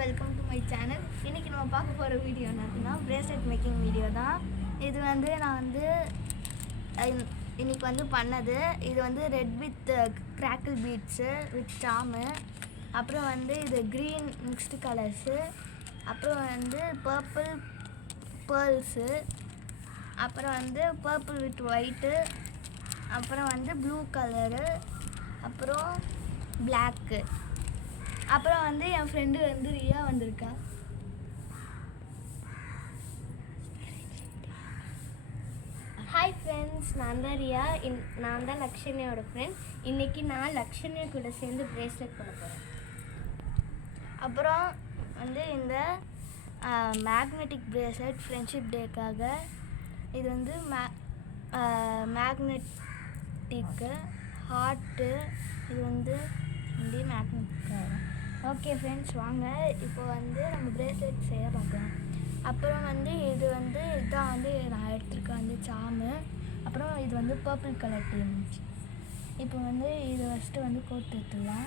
Welcome to my channel. இன்றைக்கி நம்ம பார்க்க போகிற வீடியோ என்னன்னா பிரேஸ்லெட் மேக்கிங் வீடியோ தான். இது வந்து நான் வந்து இன்றைக்கி பண்ணது. இது red with crackle beads with சாமு, அப்புறம் இது க்ரீன் மிக்ஸ்டு கலர்ஸு, அப்புறம் பர்பிள் பேர்ல்ஸு, அப்புறம் பர்பிள் வித் ஒயிட்டு, அப்புறம் ப்ளூ கலரு, அப்புறம் பிளாக்கு, அப்புறம் என் ஃப்ரெண்டு ரியா வந்திருக்கா. ஹாய் ஃப்ரெண்ட்ஸ், நான் தான் ரியா. நான் தான் லக்ஷனியோட ஃப்ரெண்ட். இன்றைக்கி நான் லக்ஷனியா கூட சேர்ந்து பிரேஸ்லெட் பண்ண போகிறேன். அப்புறம் இந்த மேக்னெட்டிக் பிரேஸ்லெட் ஃப்ரெண்ட்ஷிப் டேக்காக. இது மேக்னெட்டிக்கு ஹார்ட்டு. இது இப்படி மேக்னெட்டிக்காக. ஓகே ஃப்ரெண்ட்ஸ், வாங்க இப்போ நம்ம பிரேஸ்லெட் செய்ய பார்க்கலாம். அப்புறம் இது இதான் நான் எடுத்துருக்கேன் சாமு. அப்புறம் இது பர்பிள் கலர் இருந்துச்சு. இப்போ இது ஃபஸ்ட்டு கோர்த்து எடுத்துடலாம்.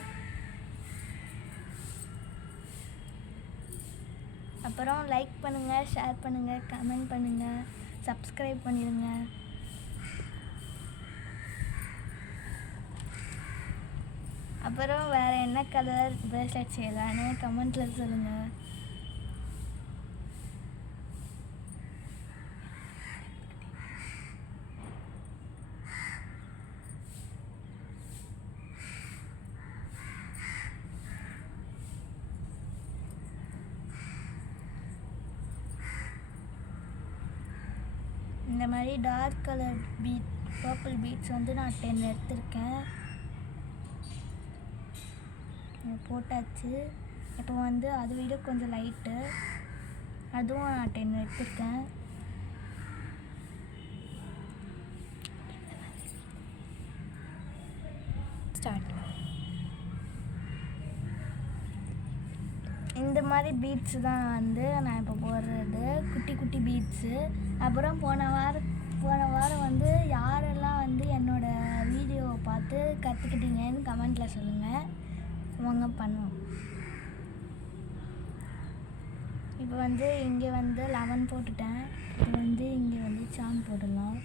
அப்புறம் லைக் பண்ணுங்கள், ஷேர் பண்ணுங்கள், கமெண்ட் பண்ணுங்கள், சப்ஸ்கிரைப் பண்ணிடுங்க. அப்புறம் வேறு என்ன கலர் பிரேஸ்லெட் செய்யலான்னு கமெண்ட்டில் சொல்லுங்கள். இந்த மாதிரி டார்க் கலர் பர்பிள் பீட்ஸ் நான் 10 எடுத்திருக்கேன். போட்டாச்சு. இப்போ அதை விட கொஞ்சம் லைட்டு, அதுவும் நான் 10 எடுத்திருக்கேன். ஸ்டார்ட். இந்த மாதிரி பீட்ஸு தான் நான் இப்போ போடுறது, குட்டி குட்டி பீட்ஸு. அப்புறம் போன வாரம் யாரெல்லாம் என்னோடய வீடியோவை பார்த்து கற்றுக்கிட்டீங்கன்னு கமெண்ட்டில் சொல்லுங்கள். வாங்க பண்ணுவோம். இப்போ இங்கே 11 போட்டுட்டேன். இப்போ இங்கே சாம் போடலாம்.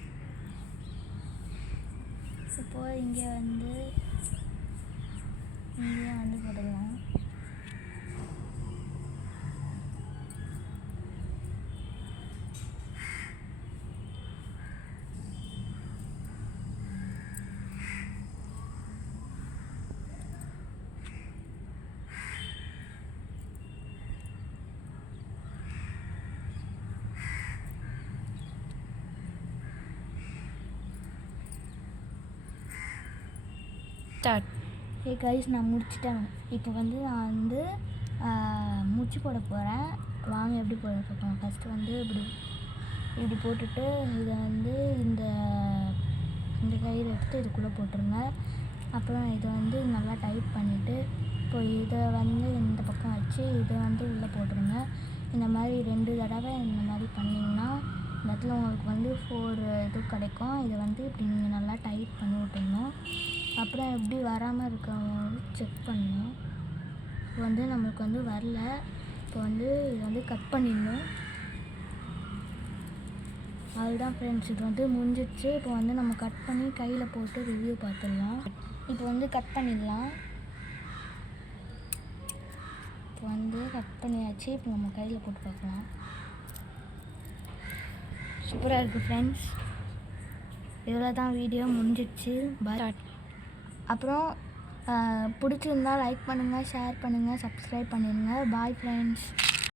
இப்போது இங்கே போடலாம். ஸ்டார்ட். ஹே கைஸ், நான் முடிச்சிட்டேன். இப்போ நான் முடிச்சு போட போகிறேன். வாங்க எப்படி போட பார்க்கலாம். ஃபஸ்ட்டு இப்படி போட்டுட்டு இதை இந்த கயிறு எடுத்து இதுக்குள்ளே போட்டுருங்க. அப்புறம் இதை நல்லா டைட் பண்ணிவிட்டு இப்போ இதை இந்த பக்கம் வச்சு இதை உள்ளே போட்டுருங்க. இந்த மாதிரி 2 தடவை இந்த மாதிரி பண்ணிங்கன்னா இந்த இடத்துல உங்களுக்கு 4 இது கிடைக்கும். இதை இப்படி நீங்கள் நல்லா டைட் பண்ணி விட்டுருணும். அப்புறம் எப்படி வராமல் இருக்கவங்க செக் பண்ணணும். இப்போ நம்மளுக்கு வரல. இப்போ இதை கட் பண்ணிடணும். அதுதான் ஃப்ரெண்ட்ஸ், இது முடிஞ்சிடுச்சு. இப்போ நம்ம கட் பண்ணி கையில் போட்டு ரிவ்யூ பார்த்துடலாம். இப்போ கட் பண்ணிடலாம். இப்போ கட் பண்ணியாச்சு. இப்போ நம்ம கையில் போட்டு பார்க்கலாம். சூப்பராக இருக்குது ஃப்ரெண்ட்ஸ். இதில் தான் வீடியோ முடிஞ்சிடுச்சு. பாய். அப்புறம் பிடிச்சிருந்தா லைக் பண்ணுங்கள், ஷேர் பண்ணுங்கள், சப்ஸ்கிரைப் பண்ணிடுங்க. Bye friends.